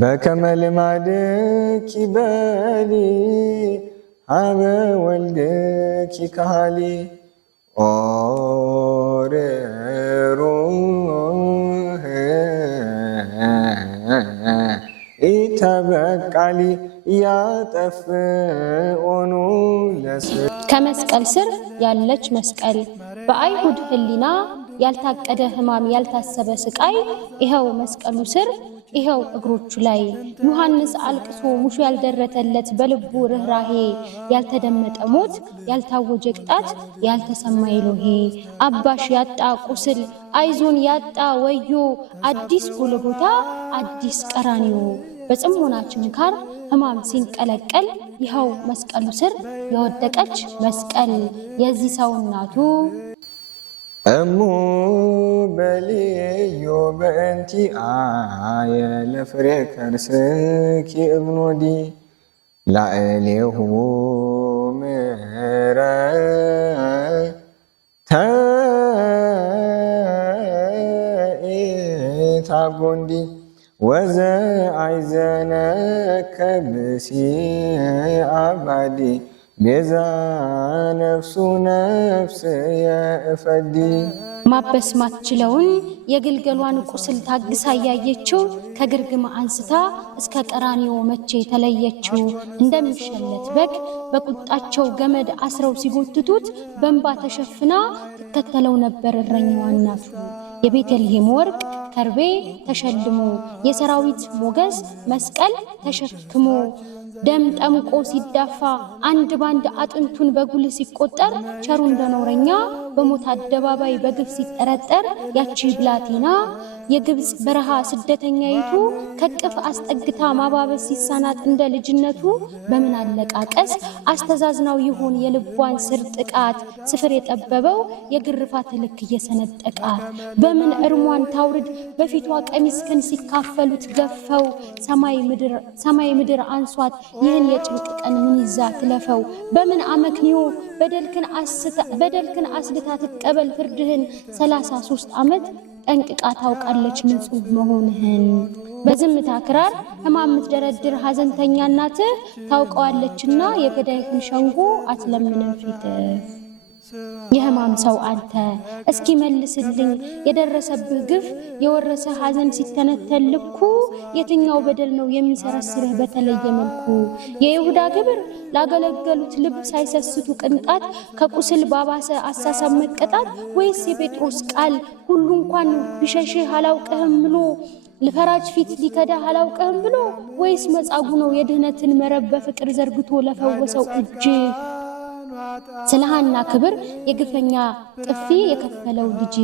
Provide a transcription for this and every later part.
በከመል ማድኪ በሊ አበ ወልድኪ ካሊ ኦሬሩህ ኢተበቃሊ ያጠፍኦኑ ለስ ከመስቀል ስር ያለች መስቀል በአይሁድ ህሊና ያልታቀደ ህማም ያልታሰበ ስቃይ ይሄው መስቀሉ ስር ይሄው እግሮቹ ላይ ዮሐንስ አልቅሶ ሙሾ ያልደረተለት በልቡ ርህራሄ ያልተደመጠ ሞት ያልታወጀ ቅጣት ያልተሰማ ኢሎሄ አባሽ ያጣ ቁስል አይዞን ያጣ ወዮ አዲስ ጎልጎታ አዲስ ቀራንዮ በጽሞናችን ካር ህማም ሲንቀለቀል ይሄው መስቀሉ ስር የወደቀች መስቀል የዚህ ሰው እናቱ እሙ በልዮ በእንቲ አየ ለፍሬ ከርስኪ እብኖዲ ላዕሌሁ ምሕረተ ኢታጎንዲ ወዘአይዘነከ ብእሲ አባዲ ቤዛ ነፍሱ ነፍስ የእፈዲ ማበስ ማትችለውን የግልገሏን ቁስል ታግሳ ያየችው ከግርግም አንስታ እስከ ቀራንዮ መቼ ተለየችው እንደሚሸለት በግ በቁጣቸው ገመድ አስረው ሲጎትቱት በእንባ ተሸፍና ተከተለው ነበር እረኛዋ እናቱ የቤተልሔም ወርቅ ከርቤ ተሸልሞ የሰራዊት ሞገስ መስቀል ተሸክሞ ደም ጠምቆ ሲዳፋ አንድ ባንድ አጥንቱን በጉል ሲቆጠር ቸሩ እንደኖረኛ በሞት አደባባይ በግፍ ሲጠረጠር ያቺ ብላቴና የግብጽ በረሃ ስደተኛይቱ ከቅፍ አስጠግታ ማባበስ ሲሳናት እንደ ልጅነቱ በምን አለቃቀስ አስተዛዝናው ይሁን የልቧን ስር ጥቃት ስፍር የጠበበው የግርፋት ልክ እየሰነጠቃት በምን እርሟን ታውርድ በፊቷ ቀሚስክን ሲካፈሉት ገፈው ሰማይ ምድር አንሷት ይህን የጭንቅ ቀን ምን ይዛ ትለፈው በምን አመክንዮ በደልክን አስድታ ትቀበል ፍርድህን 33 ዓመት ጠንቅቃ ታውቃለች ንጹህ መሆንህን በዝምታ ክራር ህማም ምትደረድር ሐዘንተኛ እናት ታውቀዋለችና የገዳይህን ሸንጎ አትለምንም ፊት የህማም ሰው አንተ እስኪ መልስልኝ የደረሰብህ ግፍ የወረሰ ሐዘን ሲተነተል ልኩ የትኛው በደል ነው የሚሰረስርህ በተለየ መልኩ የይሁዳ ግብር ላገለገሉት ልብ ሳይሰስቱ ቅንጣት ከቁስል ባባሰ አሳሳብ መቀጣት ወይስ የጴጥሮስ ቃል ሁሉ እንኳን ቢሸሽህ አላውቅህም ብሎ ለፈራጅ ፊት ሊከዳ አላውቅህም ብሎ ወይስ መጻጉ ነው የድህነትን መረብ በፍቅር ዘርግቶ ለፈወሰው እጅ ስለሃና ክብር የግፈኛ ጥፊ የከፈለው ልጅ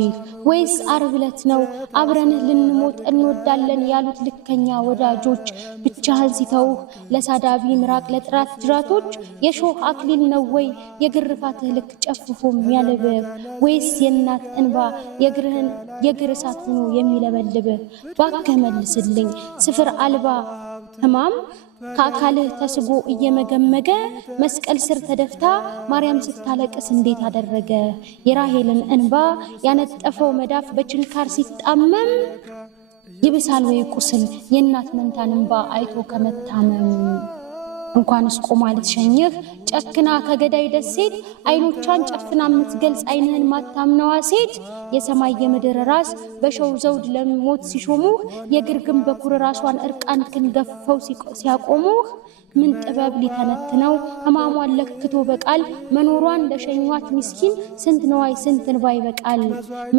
ወይስ ዓርብ ዕለት ነው አብረንህ ልንሞት እንወዳለን ያሉት ልከኛ ወዳጆች ብቻህን ሲተውህ ለሳዳቢ ምራቅ ለጥራት ጅራቶች የሾህ አክሊል ነው ወይ የግርፋትህ ልክ ጨፍፎ የሚያልብህ ወይስ የእናት እንባ የግር እሳት ሆኖ የሚለበልብህ ባክህ መልስልኝ ስፍር አልባ ህማም ከአካልህ ተስጎ እየመገመገ መስቀል ስር ተደፍታ ማርያም ስታለቅስ እንዴት አደረገ የራሔልን እንባ ያነጠፈው መዳፍ በችንካር ሲጣመም ይብሳል ወይ ቁስል የእናት መንታን እንባ አይቶ ከመታመም እንኳንስ ቆማ ልትሸኝህ ጨክና ከገዳይ ደሴት አይኖቿን ጨፍና የምትገልጽ አይንህን ማታምነዋ ሴት የሰማይ የምድር ራስ በሸው ዘውድ ለሞት ሲሾሙህ የግርግም በኩር ራሷን እርቃን ክንገፈው ሲያቆሙህ ምን ጥበብ ሊተነትነው ህማሟን ለክቶ በቃል መኖሯን ለሸኟት ምስኪን ስንት ነዋይ ስንት እንባ ይበቃል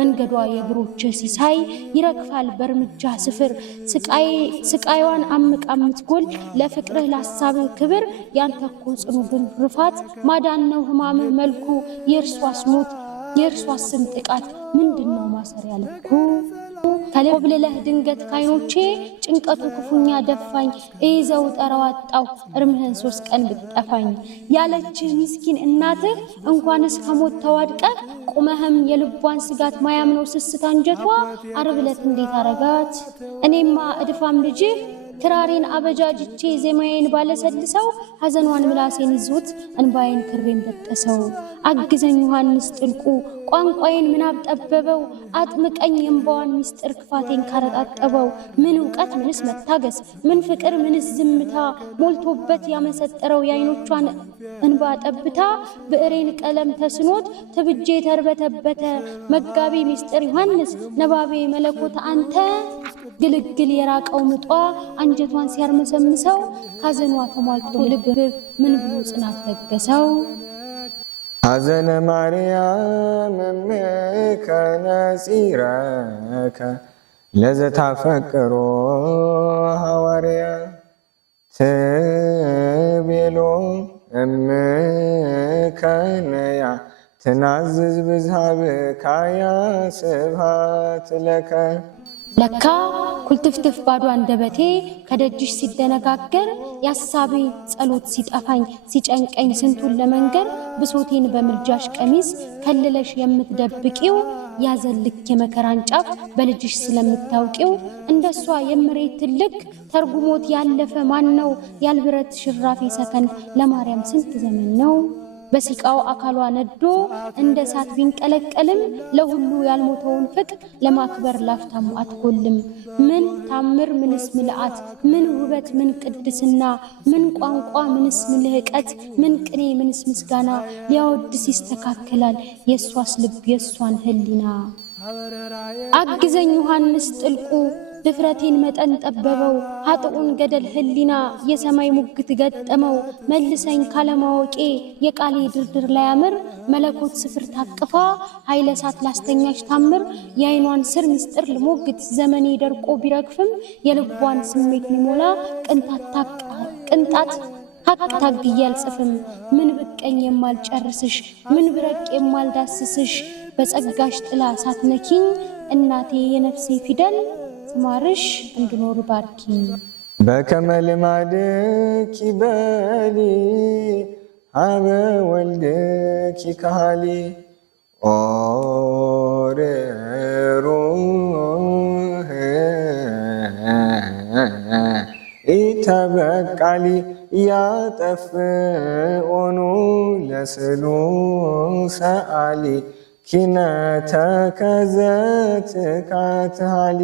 መንገዷ የእግሮች ሲሳይ ይረግፋል በርምጃ ስፍር ስቃይዋን አምቃ ምትጎል ለፍቅርህ ለሐሳብህ ክብር ያንተኮ ጽኑ ግርፋት ማዳን ነው ህማምህ መልኩ የእርሷስ ሞት የእርሷስ ስም ጥቃት ምንድነው ማሰሪያ ልኩ ከለብለህ ድንገት ካይኖቼ ጭንቀቱ ክፉኛ ደፋኝ እይዘው ጠራዋጣው እርምህን 3 ቀን ብትጠፋኝ ያለች ምስኪን እናትህ እንኳንስ ከሞት ተዋድቀ ቁመህም የልቧን ስጋት ማያምነው ስስት አንጀቷ ዓርብ ዕለት እንዴት አረጋት እኔማ እድፋም ልጅ ክራሬን አበጃጅቼ ዜማዬን ባለሰልሰው ሐዘኗን ምላሴን ይዞት እንባዬን ክሬን በጠሰው አግዘኝ ዮሐንስ ጥልቁ ቋንቋዬን ምናብ ጠበበው አጥምቀኝ እንባዋን ሚስጥር ክፋቴን ካረጣጠበው ምን ዕውቀት ምንስ መታገስ ምን ፍቅር ምንስ ዝምታ ሞልቶበት ያመሰጠረው የዓይኖቿን እንባ ጠብታ ብዕሬን ቀለም ተስኖት ትብጄ ተርበተበተ መጋቢ ሚስጥር ዮሐንስ ነባቤ መለኮት አንተ ግልግል የራቀው ምጧ አንጀቷን ሲያርመሰምሰው ካዘኗ ተሟልቶ ልብህ ምን ብሎ ጽናት ለገሰው ሐዘነ ማርያም እምከነ ጽረከ ለዘታፈቅሮ ሐዋርያ ትቤሎ እምከነያ ትናዝዝ ብዝሃብ ካያ ስብሃት ለከ ለካ ኩልትፍትፍ ባዶ አንደበቴ ከደጅሽ ሲደነጋገር ያሳቤ ጸሎት ሲጠፋኝ ሲጨንቀኝ ስንቱን ለመንገር ብሶቴን በምልጃሽ ቀሚስ ከልለሽ የምትደብቂው ያዘልክ የመከራን ጫፍ በልጅሽ ስለምታውቂው እንደሷ የምሬት ትልቅ ተርጉሞት ያለፈ ማን ነው ያልብረት ሽራፊ ሰከንድ ለማርያም ስንት ዘመን ነው በሲቃው አካሏ ነዶ እንደ ሳት ቢንቀለቀልም ለሁሉ ያልሞተውን ፍቅር ለማክበር ላፍታም አትጎልም ምን ታምር ምንስ ምልአት ምን ውበት ምን ቅድስና ምን ቋንቋ ምንስ ምልህቀት ምን ቅኔ ምንስ ምስጋና ሊያወድስ ይስተካከላል የሷስ ልብ የሷን ህሊና አግዘኝ ዮሐንስ ጥልቁ ድፍረቴን መጠን ጠበበው ኃጥኡን ገደል ህሊና የሰማይ ሙግት ገጠመው መልሰኝ ካለማወቄ የቃሌ ድርድር ላይ አምር መለኮት ስፍር ታቅፋ ኃይለ ሳት ላስተኛሽ ታምር የዓይኗን ስር ምስጢር ልሞግት ዘመኔ ደርቆ ቢረግፍም የልቧን ስሜት ሚሞላ ቅንጣት ሀቅ ታግዬ አልጽፍም ምን ብቀኝ የማልጨርስሽ ምን ብረቅ የማልዳስስሽ በጸጋሽ ጥላ ሳትነኪኝ እናቴ የነፍሴ ፊደል ማርሽ እንድኖር ባርኪኝ በከመ ልማድኪ በሊ ሀበ ወልድኪ ካሊ ኦርሩህ ኢተበቃሊ ያጠፍኦኑ ለስሉ ሰአሊ ኪነተከ ዘትካትሃሊ